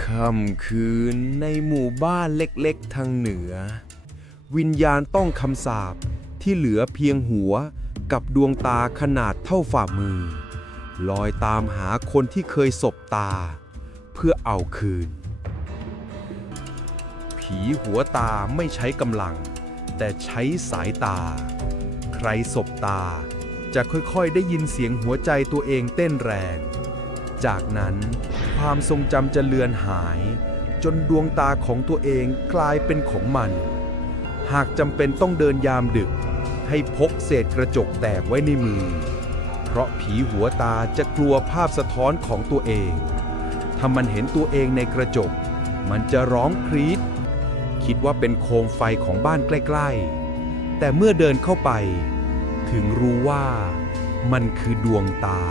ค่ำคืนในหมู่บ้านเล็กๆทางเหนือ วิญญาณต้องคำสาปที่เหลือเพียงหัวกับดวงตาขนาดเท่าฝ่ามือ ลอยตามหาคนที่เคยสบตา เพื่อเอาคืน ผีหัวตาไม่ใช้กำลัง แต่ใช้สายตา ใครสบตาจะค่อยๆได้ยินเสียงหัวใจตัวเองเต้นแรง จากนั้นความทรงจำจะเลือนหาย จนดวงตาของตัวเองกลายเป็นของมัน หากจำเป็นต้องเดินยามดึก ให้พกเศษกระจกแตกไว้ในมือ เพราะผีหัวตาจะกลัวภาพสะท้อนของตัวเอง ถ้ามันเห็นตัวเองในกระจก มันจะร้องกรีด คิดว่าเป็นโคมไฟของบ้านใกล้ๆ แต่เมื่อเดินเข้าไป ถึงรู้ว่ามันคือดวงตา